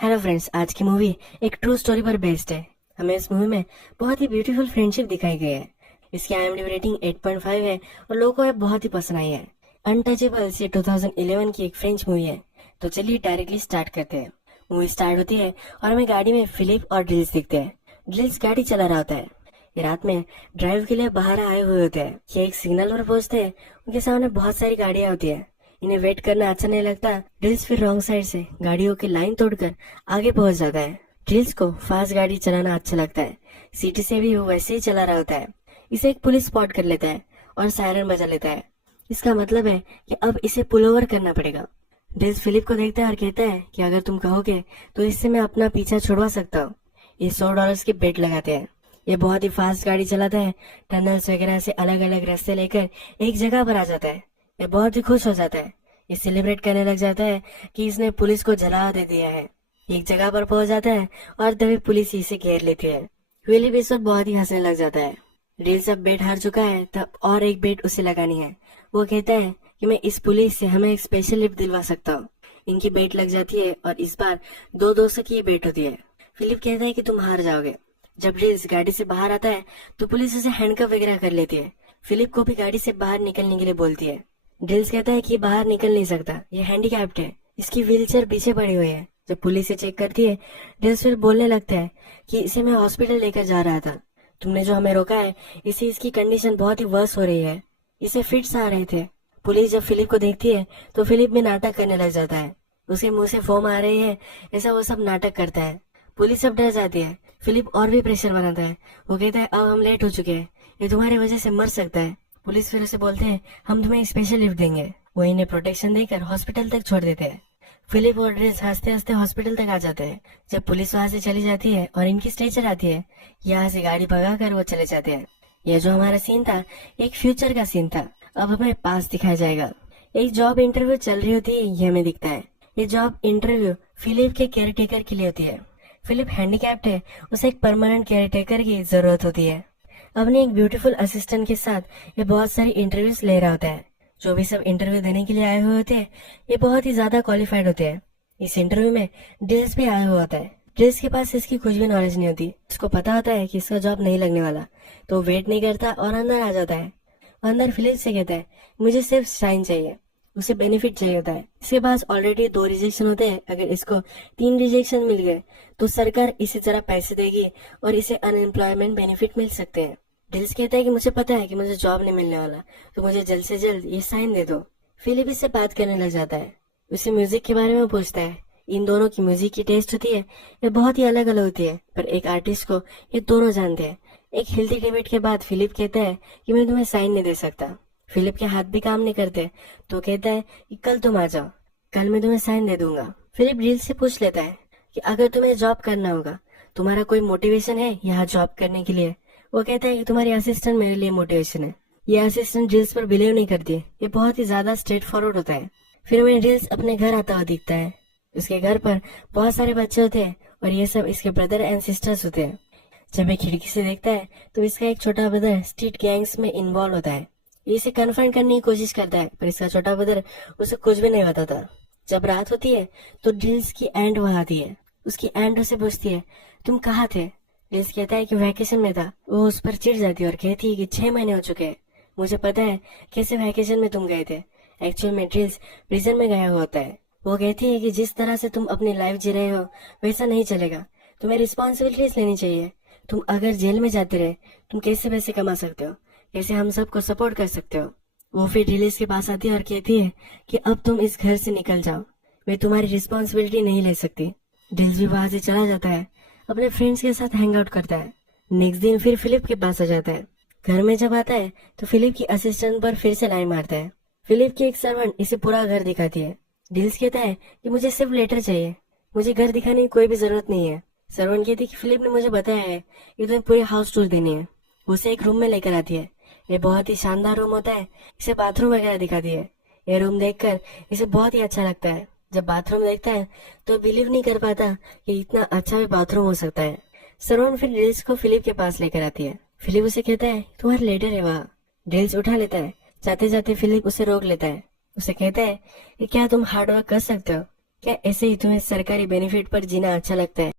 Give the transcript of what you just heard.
Hello friends, आज की movie एक ट्रू स्टोरी पर बेस्ड है। हमें इस मूवी में बहुत ही ब्यूटीफुल फ्रेंडशिप दिखाई गई है। इसकी IMDb रेटिंग 8.5 है और लोगों को ये बहुत ही पसंद आई है। अनटचेबल्स ये 2011 की एक फ्रेंच मूवी है। तो चलिए डायरेक्टली स्टार्ट करते हैं। मूवी स्टार्ट होती है और हमें गाड़ी में फिलिप और ड्रिल्स दिखते हैं। ड्रिल्स गाड़ी चला रहा होता है। ये रात में ड्राइव के लिए बाहर आए हुए होते हैं। ये एक सिग्नल पर पहुंचते हैं। उनके सामने बहुत सारी गाड़ियां होती है। इन्हें वेट करना अच्छा नहीं लगता। ड्रिल्स फिर रॉन्ग साइड से गाड़ियों की लाइन तोड़कर आगे पहुंच जाता है। ड्रिल्स को फास्ट गाड़ी चलाना अच्छा लगता है। सिटी से भी वो वैसे ही चला रहा होता है। इसे एक पुलिस स्पॉट कर लेता है और सायरन बजा लेता है। इसका मतलब है कि अब इसे पुल ओवर करना पड़ेगा। ड्रिल्स फिलिप को देखता है और कहता है कि अगर तुम कहोगे तो इससे मैं अपना पीछा छुड़वा सकता हूँ। ये $100 की बेट लगाते हैं। ये बहुत ही फास्ट गाड़ी चलाता है। टनल्स वगैरह से अलग अलग रास्ते लेकर एक जगह पर आ जाता है। ये बहुत ही खुश हो जाता है। ये सेलिब्रेट करने लग जाता है कि इसने पुलिस को जला दे दिया है। एक जगह पर पहुंच जाता है और तभी पुलिस इसे घेर लेती है। विली भी सब बहुत ही हंसने लग जाता है। ड्रिल्स अब बेट हार चुका है, तब और एक बेट उसे लगानी है। वो कहता है कि मैं इस पुलिस से हमें एक स्पेशल लिफ्ट दिलवा सकता हूँ। इनकी बेट लग जाती है और इस बार 2-2 की बेट होती है। फिलिप कहता है कि तुम हार जाओगे। जब ड्रिल्स गाड़ी से बाहर आता है तो पुलिस उसे हैंडकफ वगैरह कर लेती है। फिलिप को भी गाड़ी से बाहर निकलने के लिए बोलती है। ड्रिल्स कहता है कि बाहर निकल नहीं सकता, ये हैंडीकैप्ड है। इसकी व्हीलचेयर पीछे पड़ी हुई है। जब पुलिस से चेक करती है, ड्रिल्स फिर बोलने लगता है कि इसे मैं हॉस्पिटल लेकर जा रहा था। तुमने जो हमें रोका है, इससे इसकी कंडीशन बहुत ही वर्स हो रही है। इसे फिट्स आ रहे थे। पुलिस जब फिलिप को देखती है तो फिलिप भी नाटक करने लग जाता है। उसके मुंह से फोम आ रही है, ऐसा वो सब नाटक करता है। पुलिस सब डर जाती है। फिलिप और भी प्रेशर बनाता है। वो कहता है अब हम लेट हो चुके हैं, ये तुम्हारी वजह से मर सकता है। पुलिस फिर उसे बोलते हैं हम तुम्हें स्पेशल लिफ्ट देंगे। वो इन्हें प्रोटेक्शन देकर हॉस्पिटल तक छोड़ देते हैं। फिलिप और ड्रिल्स हंसते हंसते हॉस्पिटल तक आ जाते हैं। जब पुलिस वहां से चली जाती है और इनकी स्ट्रेचर आती है, यहाँ से गाड़ी भगाकर वो चले जाते हैं। यह जो हमारा सीन था, एक फ्यूचर का सीन था। अब हमें पास दिखाया जाएगा। एक जॉब इंटरव्यू चल रही होती है, ये हमें दिखता है। ये जॉब इंटरव्यू फिलिप के केयर टेकर के लिए होती है। फिलिप हैंडीकैप्ड है, उसे एक परमानेंट केयर टेकर की जरूरत होती है। अपने एक ब्यूटीफुल असिस्टेंट के साथ ये बहुत सारी इंटरव्यूज ले रहा होता है। जो भी सब इंटरव्यू देने के लिए आए हुए होते हैं, ये बहुत ही ज्यादा क्वालिफाइड होते हैं। इस इंटरव्यू में ड्रिल्स भी आया हुआ होता है। ड्रिल्स के पास इसकी कुछ भी नॉलेज नहीं होती। इसको पता होता है कि इसका जॉब नहीं लगने वाला, तो वेट नहीं करता और अंदर आ जाता है। अंदर फिलिप से कहता है मुझे सिर्फ साइन चाहिए। उसे बेनिफिट चाहिए होता है। इसके पास ऑलरेडी 2 रिजेक्शन होते हैं। अगर इसको 3 रिजेक्शन मिल गए तो सरकार इसी तरह पैसे देगी और इसे अनएम्प्लॉयमेंट बेनिफिट मिल सकते हैं। ड्रिल्स कहता है कि मुझे पता है कि मुझे जॉब नहीं मिलने वाला, तो मुझे जल्द से जल्द ये साइन दे दो। फिलिप इससे बात करने लग जाता है। उसे म्यूजिक के बारे में पूछता है। इन दोनों की म्यूजिक की टेस्ट होती है, ये बहुत ही अलग अलग होती है, पर एक आर्टिस्ट को ये दोनों जानते हैं। एक हेल्थी डिबेट के बाद फिलिप कहता है कि मैं तुम्हें साइन नहीं दे सकता। फिलिप के हाथ भी काम नहीं करते, तो कहता है कि कल तुम आ जाओ, कल मैं तुम्हें साइन दे दूंगा। फिलिप ड्रिल्स से पूछ लेता है कि अगर तुम्हें जॉब करना होगा, तुम्हारा कोई मोटिवेशन है यहाँ जॉब करने के लिए? वो कहता है कि तुम्हारी असिस्टेंट मेरे लिए मोटिवेशन है। ये असिस्टेंट ड्रिल्स पर बिलीव नहीं करती। ये बहुत ही ज्यादा स्ट्रेट फॉरवर्ड होता है। फिर हमें ड्रिल्स अपने घर आता हुआ दिखता है। उसके घर पर बहुत सारे बच्चे होते हैं और ये सब इसके ब्रदर एंड सिस्टर्स होते हैं। जब ये खिड़की से देखता है तो इसका एक छोटा ब्रदर स्ट्रीट गैंग्स में इन्वॉल्व होता है। ये इसे कन्फ्रंट करने की कोशिश करता है, पर इसका छोटा ब्रदर उसे कुछ भी नहीं बताता। जब रात होती है तो ड्रिल्स की एंट वहां आती है। उसकी एंट उसे पूछती है तुम कहाँ थे? ड्रिल्स कहता है कि वैकेशन में था। वो उस पर चिढ़ जाती है और कहती है कि 6 महीने हो चुके हैं, मुझे पता है कैसे वैकेशन में तुम गए थे। एक्चुअल में ड्रिल्स प्रिजन में गया हुआ होता है। वो कहती है कि जिस तरह से तुम अपनी लाइफ जी रहे हो वैसा नहीं चलेगा, तुम्हें रिस्पॉन्सिबिलिटीज लेनी चाहिए। तुम अगर जेल में जाते रहे, तुम कैसे पैसे कमा सकते हो, कैसे हम सबको सपोर्ट कर सकते हो? वो फिर ड्रिल्स के पास आती है और कहती है कि अब तुम इस घर से निकल जाओ, मैं तुम्हारी रिस्पॉन्सिबिलिटी नहीं ले सकती। ड्रिल्स भी वहां से चला जाता है, अपने फ्रेंड्स के साथ हैंग आउट करता है। नेक्स्ट दिन फिर फिलिप के पास आ जाता है। घर में जब आता है तो फिलिप की असिस्टेंट पर फिर से लाइन मारता है। फिलिप की एक सर्वेंट इसे पूरा घर दिखाती है। ड्रिल्स कहता है कि मुझे सिर्फ लेटर चाहिए, मुझे घर दिखाने की कोई भी जरूरत नहीं है। सर्वेंट कहती है कि फिलिप ने मुझे बताया है कि तुम्हें पूरी हाउस टूर देनी है। उसे एक रूम में लेकर आती है। ये बहुत ही शानदार रूम होता है। इसे बाथरूम वगैरह दिखाती है। ये रूम देखकर इसे बहुत ही अच्छा लगता है। जब बाथरूम देखता है तो बिलीव नहीं कर पाता कि इतना अच्छा भी बाथरूम हो सकता है। सर्वेंट फिर ड्रिल्स को फिलिप के पास लेकर आती है। फिलिप उसे कहता है तुम्हारा लेटर है वहाँ। ड्रिल्स उठा लेता है। जाते जाते फिलिप उसे रोक लेता है। उसे कहता है कि क्या तुम हार्ड वर्क कर सकते हो? क्या ऐसे ही तुम्हें सरकारी बेनिफिट पर जीना अच्छा लगता है?